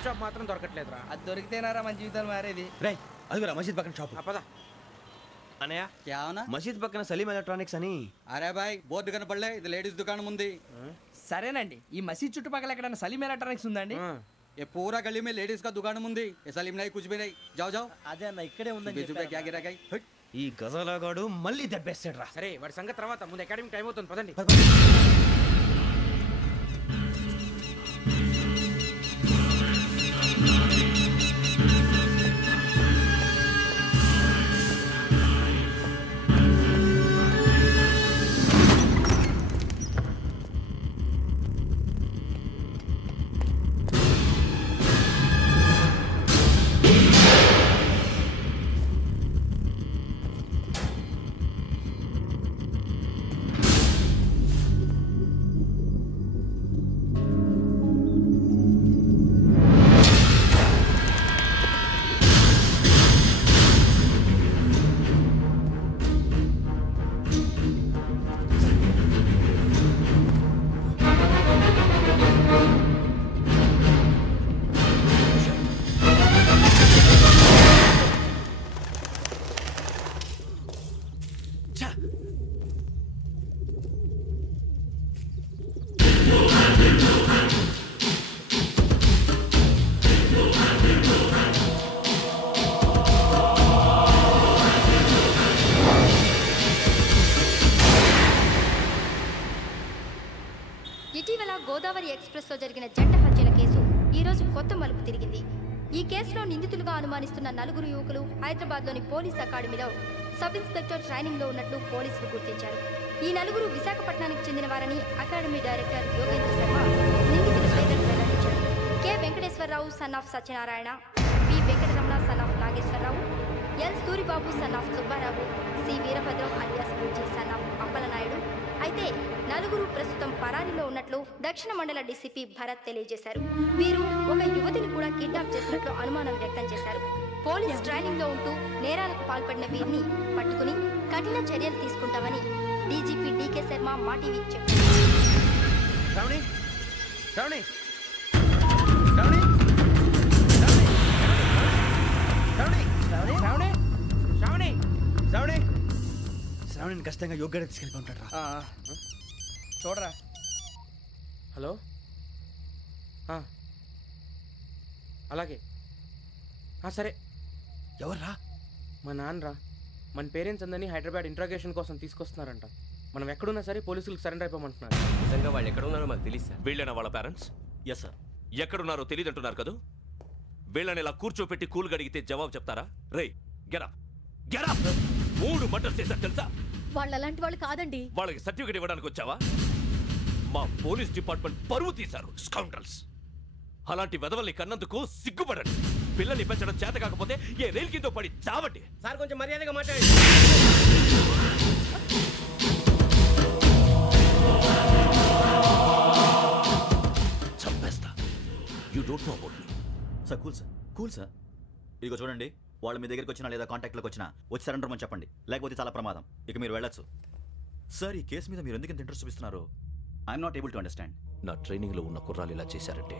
Chicken shop మాత్రం దొరకట్లేదురా. అది దొరికితేనారా మన జీవితాలు మారేది. రే అదిగురా మసీద్ పక్కన షాప్. పదా అనయ్య क्या होना? మసీద్ పక్కన సలీం ఎలక్ట్రానిక్స్ అని. అరే బాయ్ బోర్డు కనపడలే, ఇది లేడీస్ దుకాణం ఉంది. సరేనండి, ఈ మసీద్ చుట్టుపక్కల ఎక్కడైనా సలీం ఎలక్ట్రానిక్స్ ఉందండి? ये पूरा गली में लेडीज का दुकान मुंदी, ये सलीम नहीं कुछ भी नहीं. जाओ जाओ. అదే అన్న ఇక్కడే ఉందని बीस रुपए क्या गिरा गई? ఈ గజాలగాడు మళ్ళీ దెబ్బేస్తాడు రా. సరే వాడి సంగతి తర్వాత, ముందు అకాడమిక్ టైం అవుతుంది పదండి. ఇటీవల గోదావరి ఎక్స్ప్రెస్లో జరిగిన జంట హత్యల కేసు ఈరోజు కొత్త మలుపు తిరిగింది. ఈ కేసులో నిందితులుగా అనుమానిస్తున్న 4 యువకులు హైదరాబాద్లోని పోలీస్ అకాడమీలో సబ్ ఇన్స్పెక్టర్ ట్రైనింగ్లో ఉన్నట్లు పోలీసులు గుర్తించారు. ఈ 4 విశాఖపట్నానికి చెందిన వారని అకాడమీ డైరెక్టర్ యోగేంద్ర శర్మ నిందితుల పేర్లను వెల్లడించారు. K Venkateswararao son of Satyanarayana, P Venkataramana son of Nageswararao, L Suribabu son of Subbarao, C Veerabhadram alias Bujji son of Appalanaidu. అయితే 4 ప్రస్తుతం పరారీలో ఉన్నట్లు దక్షిణ మండల డీసీపీ భరత్ తెలియజేశారు. వీరు ఒక యువతిని కూడా కిడ్నాప్ చేసినట్లు అనుమానం వ్యక్తం చేశారు. పోలీస్ ట్రైనింగ్ లో ఉంటూ నేరాలకు పాల్పడిన వీరిని పట్టుకుని కఠిన చర్యలు తీసుకుంటామని డీజీపీ డీకే శర్మ మా టీవీకి చెప్పారు. శ్రావణిని ఖచ్చితంగా యోగ్యత తీసుకెళ్ళి ఉంటాడు రా. చూడరా. హలో, అలాగే సరే. ఎవర్రా? మా నాన్నరా. మన పేరెంట్స్ అందరినీ హైదరాబాద్ ఇంట్రాగేషన్ కోసం తీసుకొస్తున్నారంట. మనం ఎక్కడున్నా సరే పోలీసులకు సరెండర్ అయిపోమంటున్నారు. నిజంగా వాళ్ళు ఎక్కడ ఉన్నారో మాకు తెలియదు సార్. వీళ్ళైనా వాళ్ళ పేరెంట్స్? Yes sir. ఎక్కడున్నారో తెలియదు అంటున్నారు కదా. వీళ్ళని ఇలా కూర్చోపెట్టి కూల్ గడిగితే జవాబు చెప్తారా? రే గెటప్ గెటప్. 3 మర్డర్స్ చేశారు తెలుసా? వాళ్ళు అలాంటి వాళ్ళు కాదండి. వాళ్ళకి సర్టిఫికేట్ ఇవ్వడానికి వచ్చావా? మా పోలీస్ డిపార్ట్మెంట్ పరువు తీశారు స్కౌండ్రల్స్. అలాంటి వెధవల్ని కన్నందుకు సిగ్గుపడండి. పిల్లల్ని పెంచడం చేత కాకపోతే ఏ రైలు కింద పడి చావండి. సార్ కొంచెం మర్యాదగా మాట్లాడండి. చంపేస్తా. You don't know about me. Sir cool sir. ఇదిగో చూడండి, వాళ్ళు మీ దగ్గరికి వచ్చినా లేదా కాంటాక్ట్లోకి వచ్చినా వచ్చి సరెండర్ అని చెప్పండి, లేకపోతే చాలా ప్రమాదం. ఇక మీరు వెళ్ళొచ్చు. సార్, ఈ కేసు మీద మీరు ఎందుకు ఇంత ఇంట్రెస్ట్ చూపిస్తున్నారు? I'm not able to understand. నా ట్రైనింగ్లో ఉన్న కుర్రాలు ఇలా చేశారంటే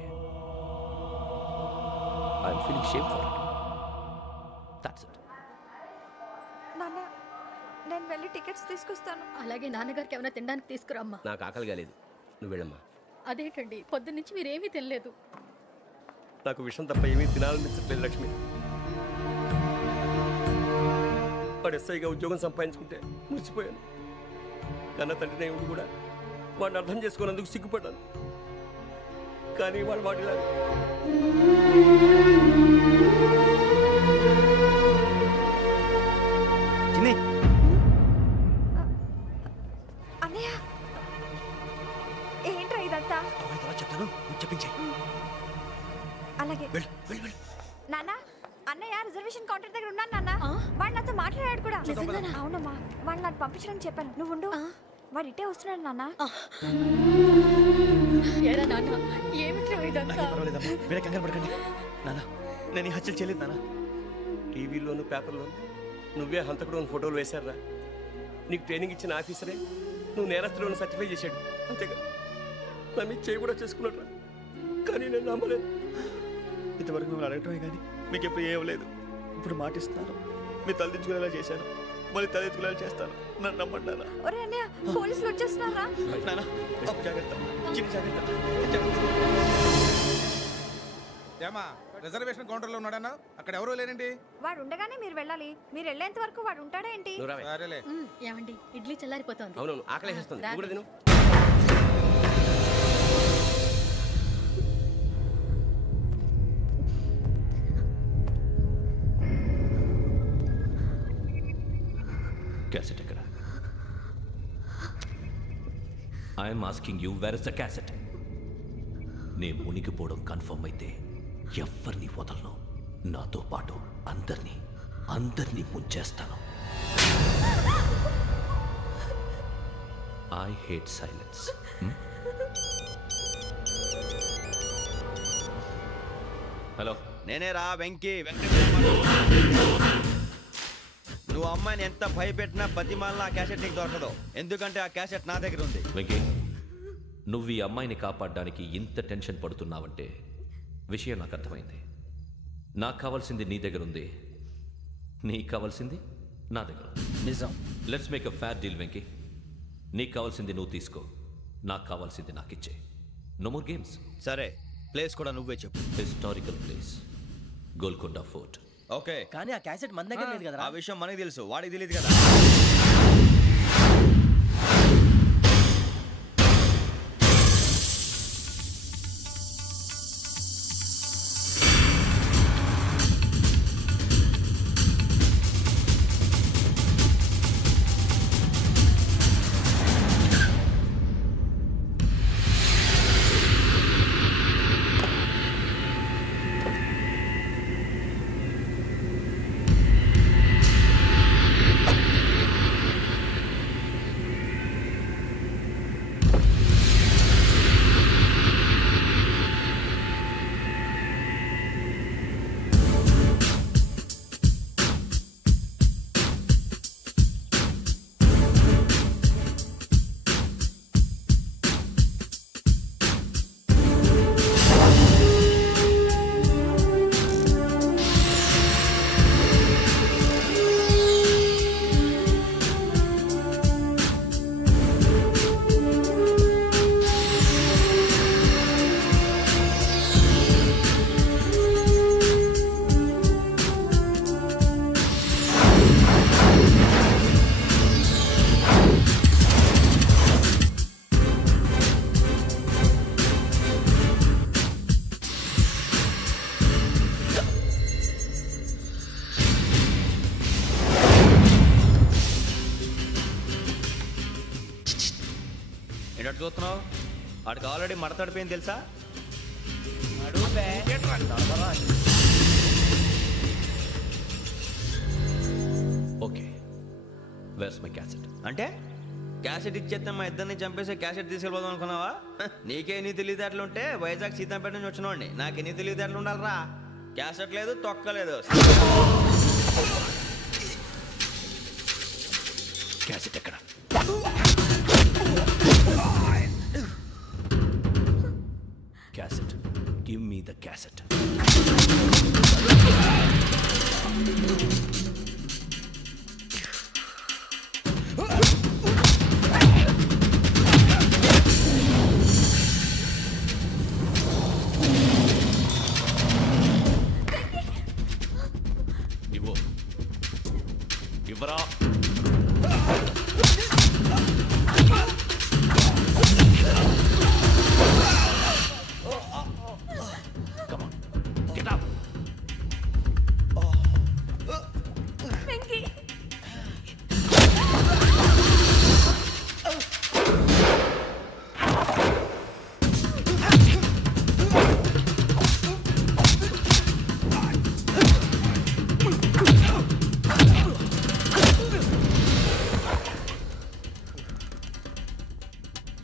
I'm feeling shame for it. That's it. నాన్న, నేను వెళ్ళి టికెట్స్ తీసుకొస్తాను. అలాగే నాన్నగారికి ఏమైనా తినడానికి తీసుకురమ్మా. నాకు ఆకలి కాలేదు, నువ్వు వెళ్ళమ్మా. అదేంటండి, పొద్దున్నుంచి మీరేమీ తినలేదు. నాకు విషయం తప్ప ఏమీ తినాలనిపించట్లేదు లక్ష్మి. వాడు ఎస్ఐగా ఉద్యోగం సంపాదించుకుంటే మురిసిపోయాను. కన్న తండ్రినే ఉండి కూడా వాడిని అర్థం చేసుకున్నందుకు సిగ్గుపడ్డాను. కానీ వాడు వాడిలా అన్నయ్య, ఏంట్రా ఇదంతా? చెప్తాను, చెప్పించే. అలాగే నాన్న, అన్నయ్య రిజర్వేషన్ కౌంటర్ దగ్గర ఉన్నాను నాన్న. వాడు నాతో మాట్లాడాడు కూడా. అవునమ్మా, వాడు నాకు పంపించడానికి చెప్పాను. నువ్వు ఉండు, వాడు ఇటే వస్తున్నాడు నాన్న. మీరే కంగారు పడకండి నాన్న. నేను ఈ హత్యలు చేయలేదు నాన్న. టీవీలోను పేపర్లోను నువ్వే హంతకుడు ఫోటోలు వేశారా? నీకు ట్రైనింగ్ ఇచ్చిన ఆఫీసరే నువ్వు నేరస్తులను సర్టిఫై చేశాడు. అంతేగా, నా మీద చేయి కూడా చేసుకున్నాడు. కానీ నేను నమ్మలేదు. ఇంతవరకు మిమ్మల్ని అడగటమే కానీ మీకు ఎప్పుడు ఏమలేదు. ఇప్పుడు మాటిస్తున్నాను, మీరు తలదించుకునేలా చేశాను, మళ్ళీ తలెత్తుకునేలా చేస్తాను. నన్ను నమ్మండి నాన్న. ఒరే అన్నయ్య, పోలీసులు వచ్చేస్తున్నారా? నాన్న జాగ్రత్త, చిన్న జాగ్రత్త. ఏమా రిజర్వేషన్ కౌంటర్లో ఉన్నాడన్నా? అక్కడ ఎవరూ లేనండి. వాడు ఉండగానే మీరు వెళ్ళాలి. మీరు వెళ్ళేంత వరకు వాడు ఉంటాడా ఏంటి? సరేలే. ఏమండి, ఇడ్లీ చల్లారిపోతుంది. అవును, ఆకలేస్తుంది. నువ్వు కూడా తిను. క్యాసెట్ ఎక్కడ? I'm asking you, where is the cassette? నే మునిగిపోవడం కన్ఫర్మ్ అయితే ఎవరిని వదలను. నాతో పాటు అందరినీ ముంచేస్తాను. I hate silence. హలో, నేనే రా వెంకీ. నువ్వు అమ్మాయిని ఎంత భయపెట్టినా బతిమాలినా ఆ క్యాసెట్ నీకు దొరకదు. ఎందుకంటే ఆ క్యాసెట్ నా దగ్గర ఉంది. వెంకీ, నువ్వు ఈ అమ్మాయిని కాపాడడానికి ఇంత టెన్షన్ పడుతున్నావంటే విషయం నాకు అర్థమైంది. నాకు కావాల్సింది నీ దగ్గర ఉంది, నీకు కావాల్సింది నా దగ్గర ఉంది. నిజం. Let's make a fair deal Venky. నీకు కావాల్సింది నువ్వు తీసుకో, నాకు కావాల్సింది నాకు ఇచ్చే. No more games. సరే, ప్లేస్ కూడా నువ్వే చెప్పు. Historical place, Golconda fort. Okay, కానీ ఆ క్యాసెట్ మన దగ్గర లేదు కదా. ఆ విషయం మనకి తెలుసు, వాడికి తెలియదు కదా. ఏంటట్టు చూస్తున్నావు? వాడికి ఆల్రెడీ మడతడిపోయింది తెలుసా? Okay, where's my cassette? అంటే క్యాసెట్ ఇచ్చేస్తే మా ఇద్దరిని చంపేసి క్యాసెట్ తీసుకెళ్ళిపోదాం అనుకున్నావా? నీకే ఎన్ని తెలివితేటలు ఉంటే వైజాగ్ సీతంపేట నుంచి వచ్చినోడిని నాకు ఎన్ని తెలివితేటలు ఉండాలరా? క్యాసెట్ లేదు, తొక్కలేదు. క్యాసెట్ ఎక్కడ? Cassette, give me the cassette. ఇవ్వు, ఇవ్వరా. Come on, get up.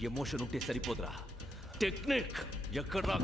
Emotion ఉంటే సరిపోదురా, టెక్నిక్ ఎక్కడ్రా?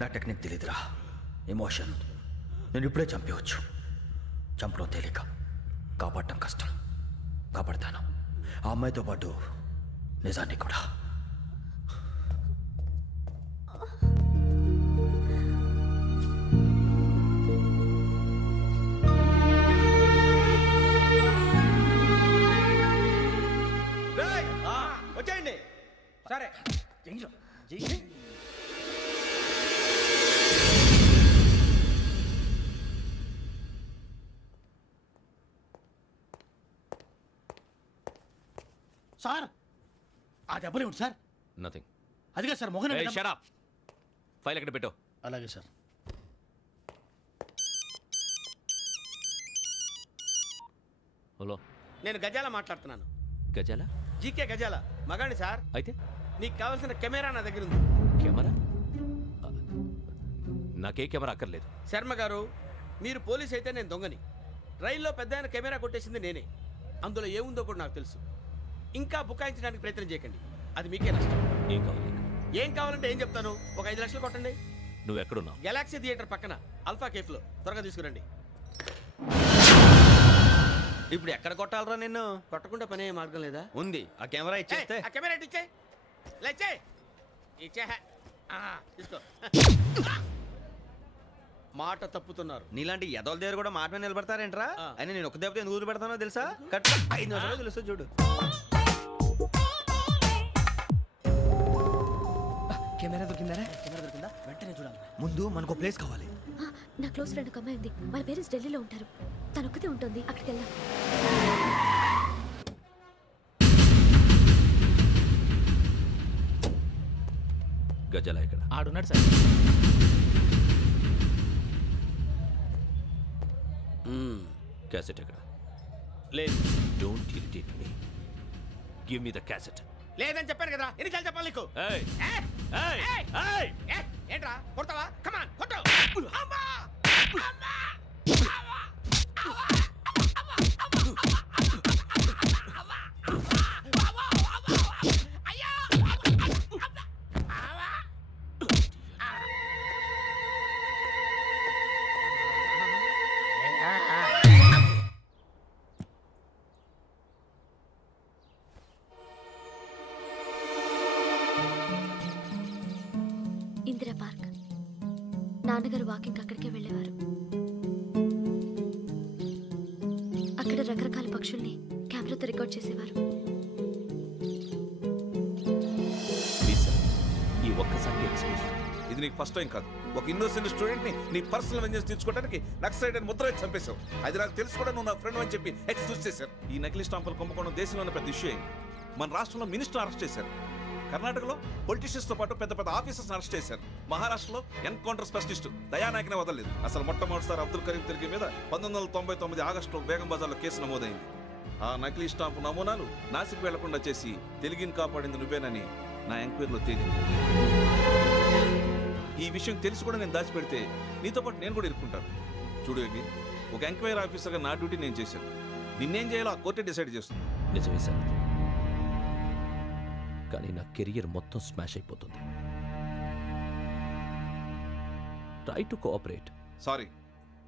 నా టెక్నిక్ తెలీదురా. ఎమోషన్. నేను ఇప్పుడే చంపేవచ్చు. చంపడం తేలిక, కాపాడటం కష్టం. కాపాడతాను ఆ అమ్మాయితో పాటు నిజాన్ని కూడా. వచ్చేయండి. సరే సార్ ఆ దెబ్బలేమిటి సార్? నథింగ్. అదిగా సార్ మొహన్ షట్ అప్. ఫైల్ ఎక్కడ పెట్టు. అలాగే సార్. హలో, నేను గజాల మాట్లాడుతున్నాను. గజాల? జీకే గజాల మగాండి సార్. అయితే నీకు కావాల్సిన కెమెరా నా దగ్గర ఉంది. కెమెరా? నాకే కెమెరా అక్కర్లేదు. శర్మ గారు, మీరు పోలీస్ అయితే నేను దొంగని. రైల్లో పెద్ద ఆయన కెమెరా కొట్టేసింది నేనే. అందులో ఏముందో కూడా నాకు తెలుసు. ఇంకా బుకాయించడానికి ప్రయత్నం చేయకండి, అది మీకే నష్టం. ఏం కావాలి? ఏం కావాలంటే ఏం చెప్తాను. ఒక 5 లక్షలు కొట్టండి. నువ్వు ఎక్కడున్నావు? గెలాక్సీ థియేటర్ పక్కన అల్ఫా కేఫ్లో. త్వరగా తీసుకురండి. ఇప్పుడు ఎక్కడ కొట్టాలరా నిన్ను? కొట్టకుండా పనే మార్గం లేదా? ఉంది. ఆ కెమెరా ఇచ్చేస్తే. ఆ కెమెరా ఇచ్చే లేచే ఇచ్చే తీసుకో. మాట తప్పుతున్నారు. నీలాంటి ఎదల దగ్గర కూడా మాట మీద నిలబడతారేంట్రా? అని నేను ఒక దెబ్బతో ఎందుకు ఊరు పెడతానో తెలుసా? కట్ 5 నిమిషాలు తెలుసు చూడు. కెమెరా దొరికిందా? వెంటనే చూడాలి. ముందు మనకు ప్లేస్ కావాలి. నా క్లోజ్ ఫ్రెండ్ ఒక అమ్మాయి ఉంది. వాళ్ళ పేరెంట్స్ ఢిల్లీలో ఉంటారు. తను ఒక్కతే ఉంటుంది. అక్కడికి వెళ్దాం. గజాల ఇక్కడ ఆడున్నాడు సార్. క్యాసెట్ ఎక్కడ? లేదు. Don't irritate me. Give me the cassette. లేదని చెప్పాను కదా, ఎన్నిసార్లు చెప్పాలి నీకు? ఏంట్రా కొడతావా? కమాన్ కొట్టు. ఇందిరా పార్క్. నాన్నగారు వాకింగ్ అక్కడికే వెళ్ళేవారు. అక్కడ రకరకాల పక్షుల్ని కెమెరాతో రికార్డ్ చేసేవారు. ఈ ఒక్కసారి ఎక్స్క్యూజ్. ఇది నీకు ఫస్ట్ టైం కాదు. ఒక ఇన్నోసెంట్ స్టూడెంట్ ని నీ పర్సనల్ వెంజెన్స్ తీర్చుకోవడానికి నక్సలైట్ అని ముద్ర వేసి చంపేశావు. అది నాకు తెలుసు కూడా నువ్వు నా ఫ్రెండ్ అని చెప్పి ఎక్స్క్యూజ్ చేశారు. ఈ నకిలీ స్టాంపులు కుంభకోణం దేశంలో ఉన్న పెద్ద ఇష్యూ అయింది. మన రాష్ట్రంలో మినిస్టర్ అరెస్ట్ చేశారు. కర్ణాటకలో పొలిటీషియన్స్ తో పాటు పెద్ద పెద్ద ఆఫీసర్స్ అరెస్ట్ చేశారు. మహారాష్ట్రలో ఎన్కౌంటర్ స్పెషలిస్ట్ దయానాయకనే వదలలేదు. అసలు మొట్టమొదటిసారి అబ్దుల్ కరీం తిరిగి మీద 1999 ఆగస్టులో బేగం బజార్లో కేసు నమోదైంది. ఆ నకిలీ స్టాంపు నమూనాలు నాసిక్ వెళ్లకుండా చేసి తెలుగుని కాపాడింది నువ్వేనని నా ఎంక్వైరీలో తేలింది. ఈ విషయం తెలిసి కూడా నేను దాచిపెడితే నీతో పాటు నేను కూడా ఇరుక్కుంటాను. చూడు యోగి, ఒక ఎంక్వైరీ ఆఫీసర్గా నా డ్యూటీ నేను చేశాను. నిన్నేం చేయాలో ఆ కోర్టే డిసైడ్ చేస్తుంది. నిజమే సార్, కానీ నా కెరియర్ మొత్తం స్మాష్ అయిపోతుంది. Try to cooperate. సారీ,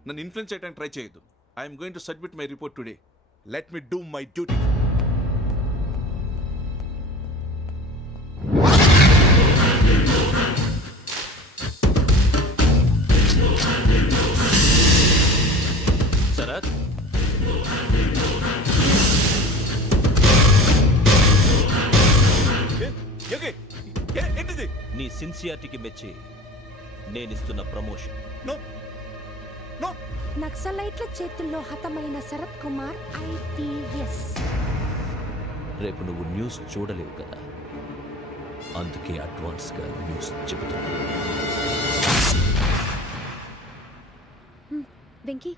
నన్ను ఇన్ఫ్లుయెన్స్ చేయడానికి ట్రై చేయొద్దు. I'm going to submit my report today. Let me do my duty. Sharath, నీ సిన్సియారిటీకి మెచ్చి నేనిస్తున్న ప్రమోషన్. నక్సలైట్ల చేతుల్లో హతమైన శరత్ కుమార్ ఐపీఎస్. రేపు నువ్వు న్యూస్ చూడలేవు కదా, అందుకే అడ్వాన్స్గా న్యూస్ చెబుతున్నా. వెంకీ,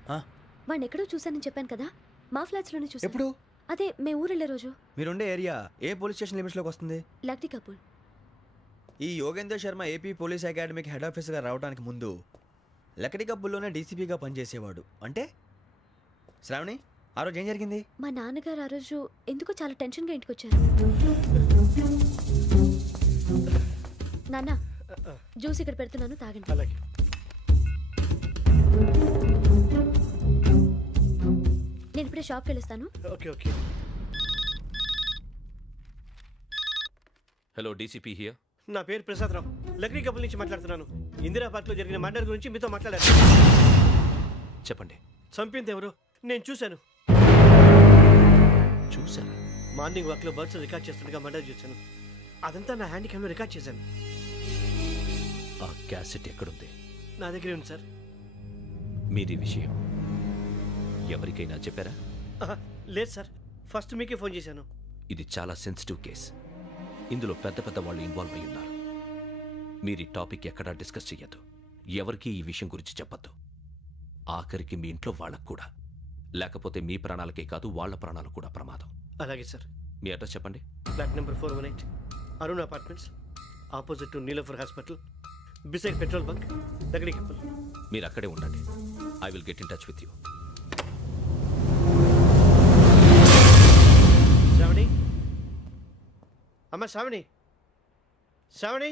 వాడిని ఎక్కడో చూశానని చెప్పాను కదా, మా ఫ్లాట్స్ లోనే చూసాను. ఎప్పుడు? అదే మేము ఊరెళ్ళే రోజు. మీరుండే ఏరియా ఏ పోలీస్ స్టేషన్ లిమిట్స్ లోకి వస్తుంది? లక్టీ కపూర్. ఈ యోగేంద్ర శర్మ ఏపీ పోలీస్ అకాడమీకి హెడ్ ఆఫీసర్గా రావడానికి ముందు లకడి కబ్బుల్లోనే డీసీపీగా పనిచేసేవాడు. అంటే శ్రావణి, ఆ రోజు ఏం జరిగింది? మా నాన్నగారు ఆ రోజు ఎందుకో చాలా టెన్షన్గా ఇంటికి వచ్చారు. నాన్న, జ్యూస్ ఇక్కడ పెడుతున్నాను, తాగండి. అలాగే. నేను ఇప్పుడే షాప్కి వెళ్ళొస్తాను. Okay okay. Hello DCP here. నా పేరు ప్రసాదరావు, లక్రీ కపుల్ నుంచి మాట్లాడుతున్నాను. ఇందిరా పార్క్లో జరిగిన మర్డర్ గురించి మీతో మాట్లాడారు. చెప్పండి. చంపింది ఎవరు? నేను చూశాను. చూశారా? మార్నింగ్ వాక్లో బర్డ్స్ రికార్డ్ చేస్తుండగా మర్డర్ చూశాను. అదంతా నా హ్యాండ్ క్యామ్లో రికార్డ్ చేశాను. ఆ క్యాసెట్ ఎక్కడుంది? నా దగ్గరే ఉంది సార్. మీది విషయం ఎవరికైనా చెప్పారా? లేదు సార్, ఫస్ట్ మీకే ఫోన్ చేశాను. ఇది చాలా సెన్సిటివ్ కేస్. ఇందులో పెద్ద పెద్ద వాళ్ళు ఇన్వాల్వ్ అయి ఉన్నారు. మీరు ఈ టాపిక్ ఎక్కడా డిస్కస్ చెయ్యొద్దు. ఎవరికి ఈ విషయం గురించి చెప్పొద్దు. ఆఖరికి మీ ఇంట్లో వాళ్ళకు కూడా. లేకపోతే మీ ప్రాణాలకే కాదు, వాళ్ళ ప్రాణాలు కూడా ప్రమాదం. అలాగే సార్. మీ అడ్రస్ చెప్పండి. Flat number 418, Arun apartments, opposite to Niloufer hospital, beside petrol bunk, Lakdikapul. మీరు అక్కడే ఉండండి. I will get in touch with you. Shravani, అమ్మ శ్రావణి, శ్రావణి.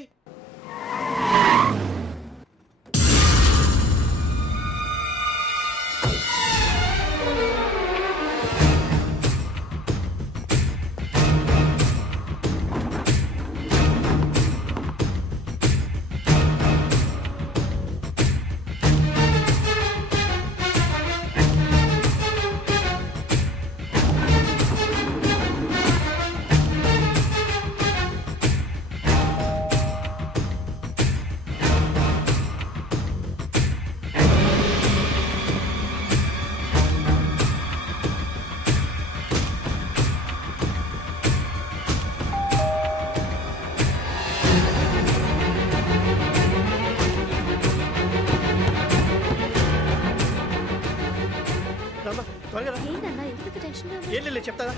ఏం లేదు, చెప్తాదా?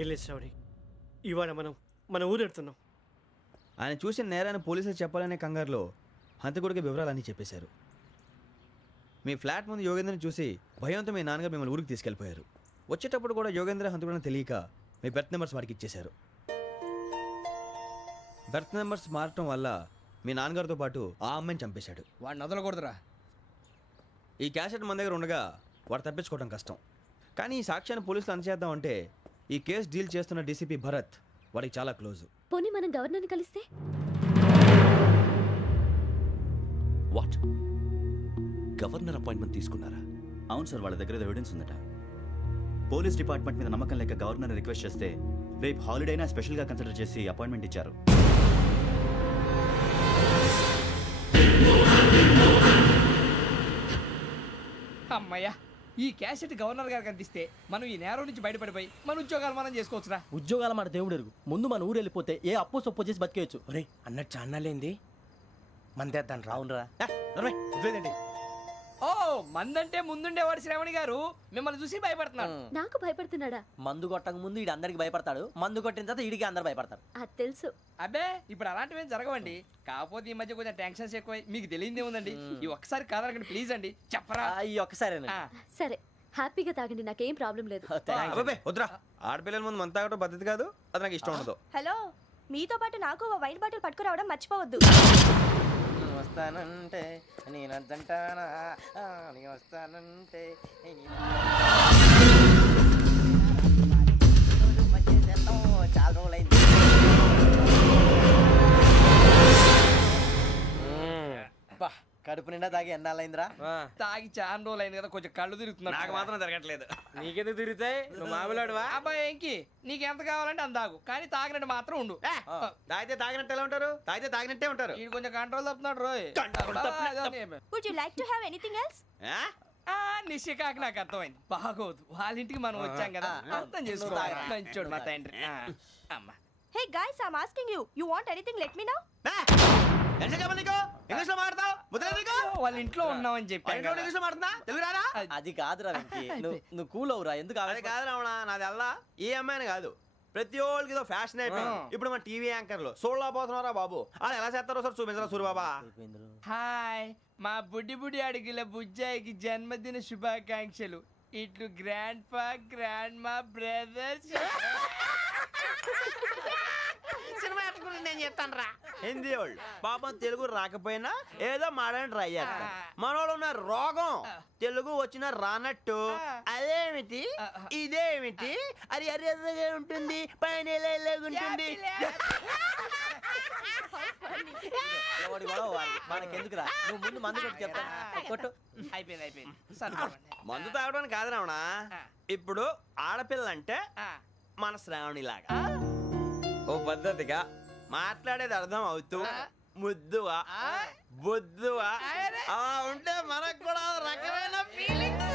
ఏం లేదు శ్రావణి, ఇవాళ మనం మన ఊరు వెళ్తున్నాం. ఆయన చూసిన నేరాన్ని పోలీసులు చెప్పాలనే కంగారులో హంతకుడికి వివరాలన్నీ చెప్పేశారు. మీ ఫ్లాట్ ముందు యోగేంద్రని చూసి భయంతో మీ నాన్నగారు మిమ్మల్ని ఊరికి తీసుకెళ్ళిపోయారు. వచ్చేటప్పుడు కూడా యోగేంద్ర హంతకుడని తెలియక మీ బెర్త్ నెంబర్స్ వాడికి ఇచ్చేశారు. బెర్త్ నెంబర్స్ మారటం వల్ల మీ నాన్నగారితో పాటు ఆ అమ్మాయిని చంపేశాడు. వాడిని వదలకూడదురా. ఈ క్యాసెట్ మన దగ్గర ఉండగా వాడు తప్పించుకోవడం కష్టం. కానీ ఈ సాక్ష్యాన్ని పోలీసులు అందజేద్దామంటే ఈ కేసు డీల్ చేస్తున్న డీసీపీ భరత్ వాడికి చాలా క్లోజ్. పోనీ మనం గవర్నర్ని కలిస్తే? వాట్? గవర్నర్ అపాయింట్మెంట్ తీసుకున్నారా? అవును సార్, వాళ్ళ దగ్గర ఎవిడెన్స్ ఉందట. పోలీస్ డిపార్ట్మెంట్ మీద నమ్మకం లేక గవర్నర్ రిక్వెస్ట్ చేస్తే రేపు హాలిడేనా స్పెషల్గా కన్సిడర్ చేసి అపాయింట్మెంట్ ఇచ్చారు. అమ్మయ్యా, ఈ క్యాసెట్ గవర్నర్ గారికి అందిస్తే మనం ఈ నేరం నుంచి బయటపడిపోయి మన ఉద్యోగాలు మనం చేసుకోవచ్చురా. ఉద్యోగాల మాట దేవుడు ఎరుగు. ముందు మన ఊరు వెళ్ళిపోతే ఏ అప్పు సొప్పు చేసి బతికేయచ్చు. ఒరే అన్నట్టు చాన్నాలేంది మందేద్దాం రావునరా. ఓ మందంటే ముందుండేవాడు శ్రావణి గారు మిమ్మల్ని చూసి భయపడుతున్నాడు. నాకు భయపడుతున్నాడా? మందు కొట్టక ముందు ఈడు అందరికి భయపడతాడు, మందు కొట్టిన తర్వాత ఈడికి అందరు భయపడతారు. అది తెలుసు. అబ్బే ఇప్పుడు అలాంటివి ఏం జరగవండి. కాకపోతే ఈ మధ్య కొంచెం టెన్షన్స్ ఎక్కువ, మీకు తెలియదే ఉందండి. ఈ ఒక్కసారి కాదనకండి ప్లీజ్ అండి, చెప్పరా? ఈ ఒక్కసారి సరే, హ్యాపీగా తాగండి, నాకేం ప్రాబ్లం లేదు. వద్దురా, ఆడపిల్లల ముందు మన తాగడం పద్ధతి కాదు, అది నాకు ఇష్టం ఉండదు. హలో, మీతో పాటు నాకు ఓ వైన్ బాటిల్ పట్టుకురావడం మర్చిపోవద్దు. వస్తానంటే నేనంటానా, వస్తానంటే చాలా రోజులైంది. కడుపు నిండా తాగి ఎన్నాళ్ళైందిరా? తాగి చాలా రోజులు అయింది కదా, కొంచెం కళ్ళు తిరుగుతున్నా. నాకు మాత్రం జరగట్లేదు. నీకెందుకు తిరుగుతాయి? నువ్వు మామిలాడువా? అబ్బాయి ఏంకి నీకు ఎంత కావాలంటే అంత తాగు, కానీ తాగినట్టు మాత్రం ఉండు. తాగితే తాగినట్టు ఎలా ఉంటారు? తాగితే తాగినట్టే ఉంటారు. వీడు కొంచెం control తప్పుతున్నాడు Roy. Would you like to have anything else? నిశ్చికాకి నాకు అర్థమైంది. బాగోదు, వాళ్ళ ఇంటికి మనం వచ్చాం కదా, అర్థం చేసుకోవాలి. మంచోడు మా తండ్రి. అమ్మ hey guys I am asking you you want anything let me know. English లో మాట్లాడతావు వాళ్ళ ఇంట్లో ఉన్నామని చెప్పాను. ఇంగ్లీష్ లో మాట్లాడుతున్నా తెలుగు రాదా? అది కాదురా వెంకీ, నువ్వు కూల్ అవురా. ఎందుకు అది కాదు రావణ, నాది అల్లా ఏ అమ్మాయిని కాదు, ప్రతి ఒళ్ళకి ఏదో ఫ్యాషన్ అయిపోయింది. ఇప్పుడు మన టీవీ యాంకర్లు సోళ్ళ పోతున్నారా బాబు, అది ఎలా చేస్తారో సార్ చూపించరా సూరిబాబా. హాయ్, మా బుడ్డి అడిగిల బుజ్జాయికి జన్మదిన శుభాకాంక్షలు. ఇట్లు గ్రాండ్ ఫా గ్రాండ్ మా బ్రదర్స్. సినిమా గురించి నేను చెప్తాను రా. హిందీ వాళ్ళు పాపం తెలుగు రాకపోయినా ఏదో మాడని ట్రై చేస్తారు. మనోళ్ళు ఉన్న రోగం తెలుగు వచ్చిన రానట్టు అదేమిటి ఇదేమిటి అది అర్రగా ఉంటుంది పైన ఉంటుంది. మనకెందుకురా, నువ్వు ముందు మందు కొట్టి చెప్తాను. కొట్టు. అయిపోయింది. మందు తాగడానికి కాదు రావణ, ఇప్పుడు ఆడపిల్లంటే మన శ్రావణిలాగా ఓ పద్ధతిగా మాట్లాడేది అర్థం అవుతూ ముద్దువా బొద్దువా అలా ఉంటే మనకు కూడా రకమైన ఫీలింగ్స్.